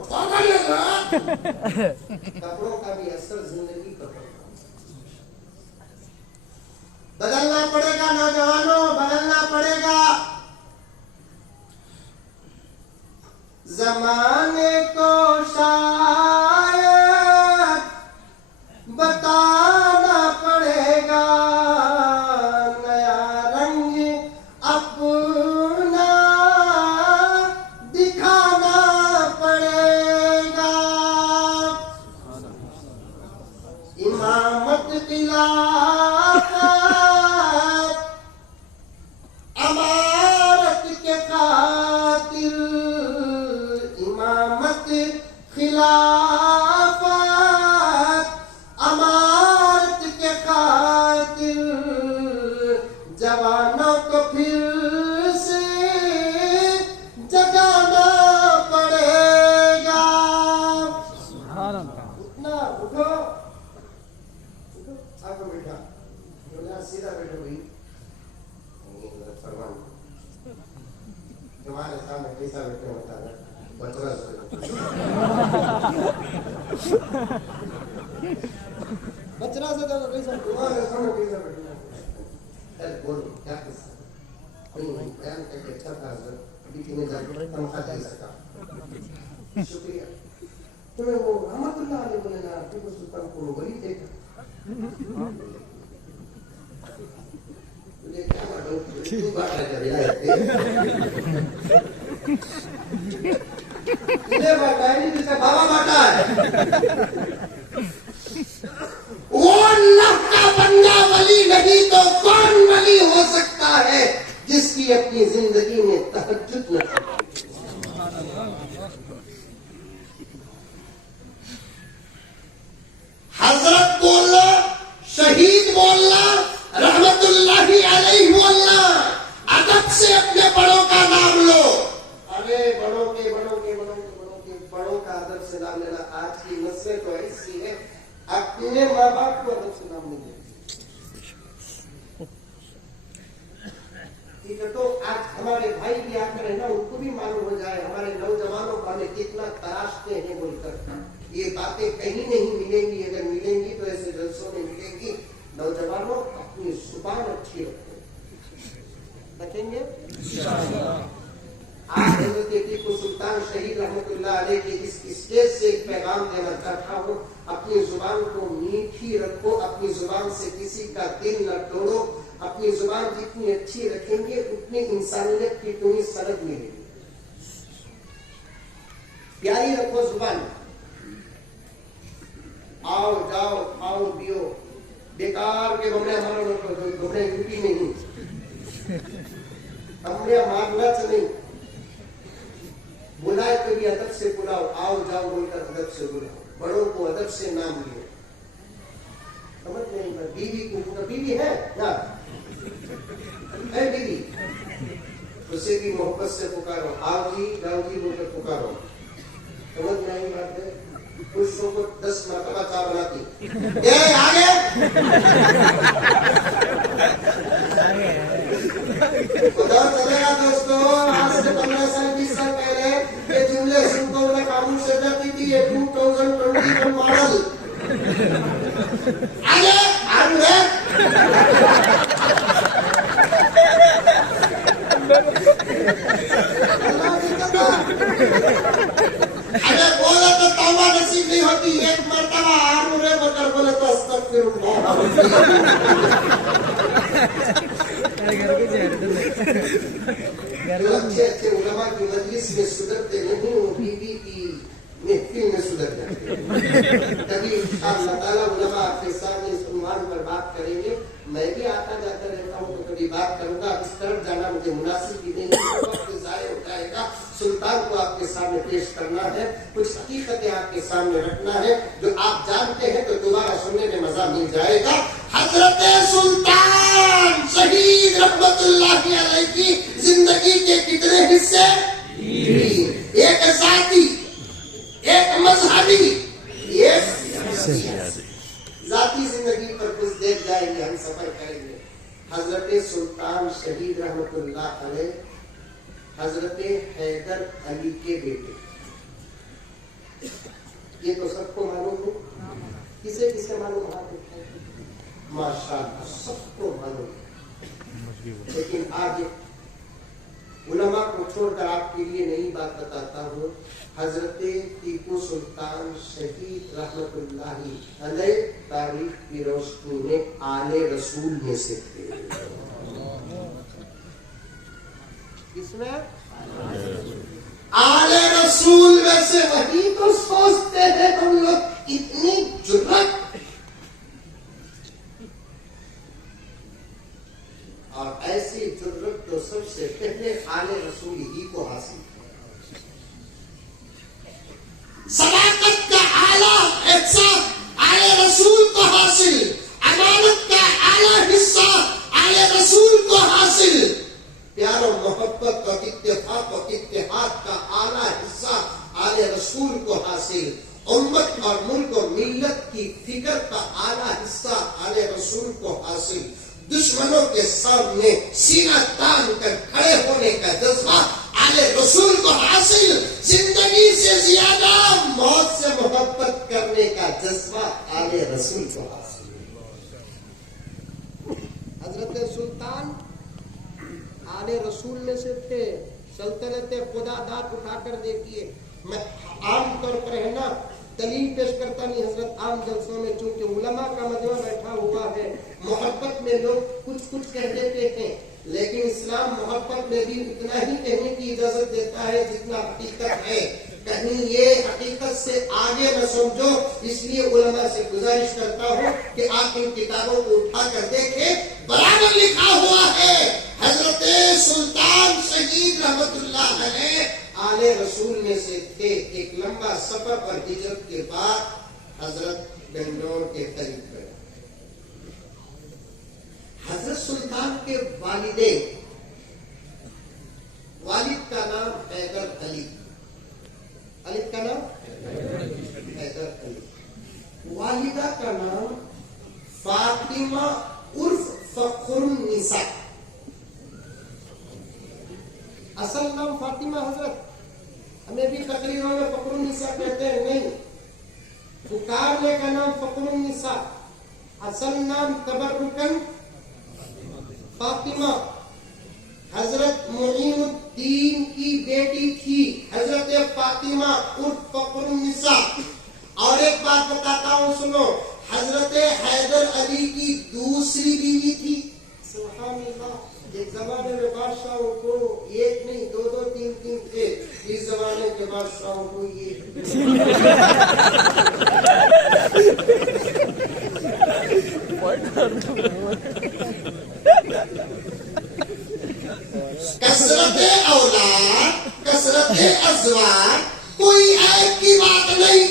کپڑوں کا بھی اثر زندگی پر بدلنا پڑے گا نوجوانوں بدلنا پڑے گا زمانے کو شاید بتانا پڑے گا نیا رنگ اپنا دکھانا پڑے گا امامت خلافت امارت کے قاتل امامت خلافت امارت کے قاتل جوانوں کو پھر سے جگانا پڑے گا اٹھنا اٹھو آپ بیٹھا سیدھا بیٹھو بھائی فرمان تمہارے سامنے کیسا بیٹھے ہوتا ہے بچرا سے کیسا تمہارے سامنے کیسا بیٹھنا بولو کیا قصہ نہیں بیان کر کے اچھا تھا حضرت ابھی کی میں جا کے تنخواہ دے سکا شکریہ تمہیں وہ رحمت اللہ علیہ بولے نا ٹیپو سلطان کو ولی دیکھا تجھے کیا بات بات رہ جائے تجھے بات ہے نہیں جسے بابا باٹا ہے وہ اللہ کا بندہ ولی نہیں تو کون ولی ہو سکتا ہے جس کی اپنی زندگی میں تہجد نہ ہو حضرت بولنا شہید بولنا رحمت اللہ علیہ بولنا ادب سے اپنے بڑوں کا نام لو ارے بڑوں کے کا ادب سے نام لینا آج کی نسلیں تو ایسی ہے اپنے ماں باپ کو ادب سے نام نہیں لیتے ٹھیک ہے تو آج ہمارے بھائی بھی آ کر ہے نا ان کو بھی معلوم ہو جائے ہمارے نوجوانوں کو ہمیں کتنا تراشتے ہیں بول کر یہ باتیں کہیں نہیں ملیں گی اگر ملیں گی تو ایسے جلسوں میں ملیں گی نوجوانوں اپنی زبان اچھی رکھیں گے آج حضرت ٹیپو سلطان شہید رحمت اللہ علیہ کے اس اسٹیج سے ایک پیغام دینا چاہتا ہوں اپنی زبان کو میٹھی رکھو اپنی زبان سے کسی کا دل نہ توڑو اپنی زبان جتنی اچھی رکھیں گے اتنی انسانیت کی تمہیں سند ملے گی پیاری رکھو زبان آؤ جاؤ کھاؤ پیو بیکار کے بمڑے مارو بمڑے یوٹی نہیں بمڑے مارنا سے نہیں بلائے تو بھی ادب سے بلاؤ آؤ جاؤ بول کر ادب سے بلاؤ بڑوں کو ادب سے نام لیو سمجھ نہیں بیوی کو بیوی ہے کیا ہے بیوی اسے بھی محبت سے پکارو آؤ جی جاؤ جی بول کر پکارو سمجھ نہیں بات ہے پشتوں کو 10 مرتبہ چاہ بناتی آگے خدا چلے گا دوستو آج سے 15 سال 20 سال پہلے یہ جملے سن کو انہیں قانون سے جاتی تھی یہ 2021 ماڈل آگے آگے اگر بولا تو توبہ نصیب نہیں ہوتی ایک مرتبہ آرمورے بکر بولے تو استغفر اللہ جو اچھے علماء کی مجلس میں سدھرتے نہیں وہ بیوی کی محفل میں سدھر جاتے کبھی انشاءاللہ تعالیٰ علماء آپ کے سامنے اس عنوان پر بات کریں گے میں بھی آتا جاتا رہتا ہوں تو کبھی بات کروں گا اس طرف جانا مجھے مناسب بھی نہیں وقت ضائع ہو جائے گا سلطان کو آپ کے سامنے پیش کرنا ہے, کچھ حقیقتیں آپ کے سامنے رکھنا ہے جو آپ جانتے ہیں تو دوبارہ سننے میں مزہ مل جائے گا. حضرت سلطان شہید رحمت اللہ علیہ کی زندگی کے کتنے حصے؟ ایک ذاتی, ایک مذہبی, ایک ذاتی زندگی پر کچھ دیکھ جائیں گے, ہم سفر کریں گے. حضرت سلطان شہید رحمت اللہ علیہ حضرت حیدر علی کے بیٹے, یہ تو سب کو معلوم ہے. کسے کسے معلوم ہے؟ ماشاءاللہ سب کو معلوم ہے. لیکن آج علماء کو چھوڑ کر آپ کے لیے نئی بات بتاتا ہوں. حضرت ٹیپو سلطان شہید رحمت اللہ علیہ تاریخ کی روشنی میں آل رسول میں سے تھے. کس میں؟ آل رسول میں سے. وہی تو سوچتے ہیں ہم لوگ, اتنی جرأت. اور ایسی جرأت تو سب سے پہلے آل رسول ہی کو حاصل. صداقت کا اعلیٰ احساس آل رسول کو حاصل, امانت کا اعلیٰ حصہ آل رسول کو حاصل, پیار و محبت اور اتفاق و اتحاد کا اعلیٰ حصہ آل رسول کو حاصل, امت اور ملک و ملت کی فکر کا اعلیٰ حصہ آل رسول کو حاصل, دشمنوں کے سامنے سینہ تان کر کھڑے ہونے کا جذبہ آل رسول کو حاصل, زندگی سے زیادہ موت سے محبت کرنے کا جذبہ آل رسول کو حاصل. حضرت سلطان آل رسول میں سے تھے. سلطنت خدا داد اٹھا کر دیکھیے. میں عام طور پر ہے نا دلیل پیش کرتا نہیں حضرت عام جلسوں میں, چونکہ علماء کا مجمع بیٹھا ہوا ہے, محبت میں لوگ کچھ کہہ دیتے ہیں, لیکن اسلام محبت میں بھی اتنا ہی کہنے کی اجازت دیتا ہے جتنا حقیقت ہے. کہیں یہ حقیقت سے آگے نہ سمجھو. اس لیے علماء سے گزارش کرتا ہوں کہ آپ ان کتابوں کو اٹھا کر دیکھیں, برابر لکھا ہوا ہے حضرت سلطان شہید رحمت اللہ علیہ آل رسول میں سے تھے. ایک لمبا سفر پر ہجرت کے بعد حضرت بنگلور کے قریب گئے. حضرت سلطان کے والدین, والد کا نام حیدر علی, والد کا نام حیدر علی, والدہ کا نام فاطمہ عرف فخر النساء. اصل نام فاطمہ حضرت, ہمیں بھی تقریروں میں فخر النساء کہتے ہیں, نہیں, پکارنے کا نام فخر النساء, اصل نام تبرکن فاطمہ. حضرت معین الدین کی بیٹی تھی حضرت فاطمہ عرف فخر النساء. اور ایک بات بتاتا ہوں سنو, حضرت حیدر علی کی دوسری بیوی تھی. سبحان اللہ. ایک زمانے میں بادشاہوں کو ایک نہیں دو تین تھے, اس زمانے کے بادشاہوں کو یہ کثرت اولاد, کثرت ازواج کوئی عیب کی بات نہیں.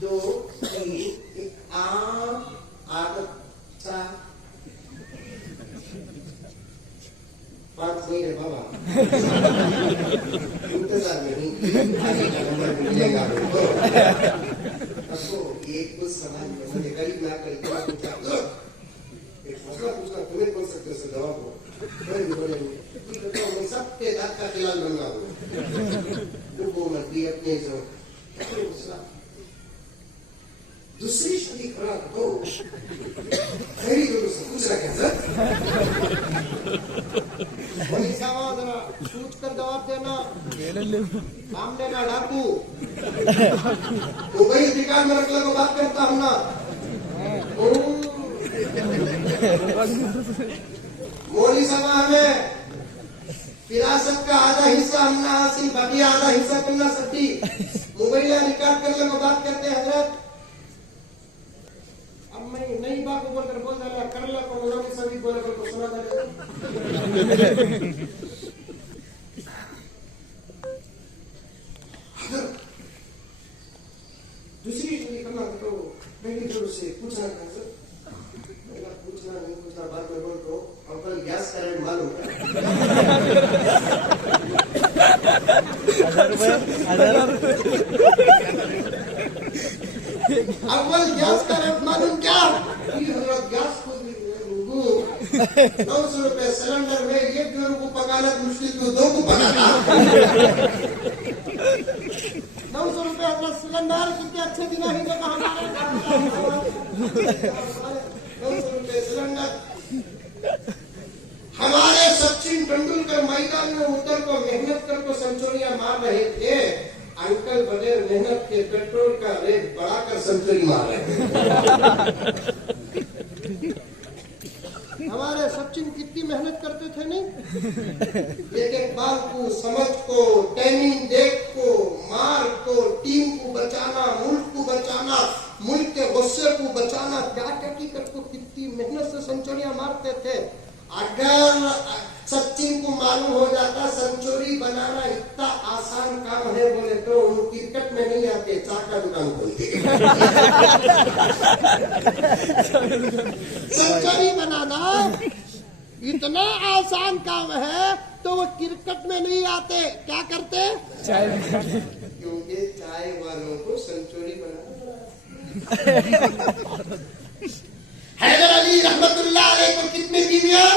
دو ایک عام عادت تھا. 5 نہیں ہے بابا, انتظار نہیں, آگے کا نمبر ملے گا. ایک کچھ سوال مجھے قریب نہ کرے, ایک مسئلہ پوچھنا, تمہیں بول سکتے ہو جواب ہو, میں سب کے داد کا خلال بننا ہوں. حکومت بھی اپنے جو دوسری شادی کرا دو, میری دونوں سے پوچھ رہا کیا سر, وہی سوال ذرا سوچ کر جواب دینا. سامنے نہ ڈاکو, تو وہی دکان میں رکھ لگو, بات کرتا ہوں نا. مولوی صاحب ہمیں فراست کا آدھا حصہ ہم نہ حاصل, باقی آدھا حصہ کرنا سکتی. موبائل ریکارڈ کر لگو, بات کرتے حضرت. اب میں نئی بات کو بول کر بول ڈالا کر لا, کو مولوی صاحب بولے کر کو سنا دے. کرنا تو میں نے پھر اس سے پوچھنا تھا سر، میں نے پوچھنا نہیں پوچھنا بعد میں بول تو اول گیس کرنٹ معلوم ہے اول گیس کرنٹ معلوم کیا حضرت گیس کو 900 روپے سلنڈر میں ایک گھر کو پکانا مشکل تو دو کو پکانا 900 روپے حضرت سلنڈر کتنے اچھے دن ہی دیکھا ہمارے 900 روپے سلنڈر ہمارے سچن ٹنڈولکر میدان میں اتر کو محنت کر کو سنچوریاں مار رہے تھے، انکل بغیر محنت کے پیٹرول کا ریٹ بڑھا کر سنچوری مار رہے تھے۔ ہمارے سچن کتنی محنت کرتے تھے نہیں، ایک ایک بال کو سمجھ کو ٹائمنگ دیکھ کو مار کو ٹیم کو بچانا، ملک کو بچانا، ملک کے غصے کو بچانا، کیا کر کو کتنی محنت سے سنچوریاں مارتے تھے۔ اگر سچن کو معلوم ہو جاتا سنچوری بنانا اتنا آسان کام ہے بولے تو وہ کرکٹ میں نہیں آتے، چائے کا دکان کھولتے۔ سنچوری بنانا اتنا آسان کام ہے تو وہ کرکٹ میں نہیں آتے، کیا کرتے؟ کیونکہ چائے والوں کو سنچوری بنانا۔ حیدر علی رحمت اللہ علیہ کو کتنی بیویاں؟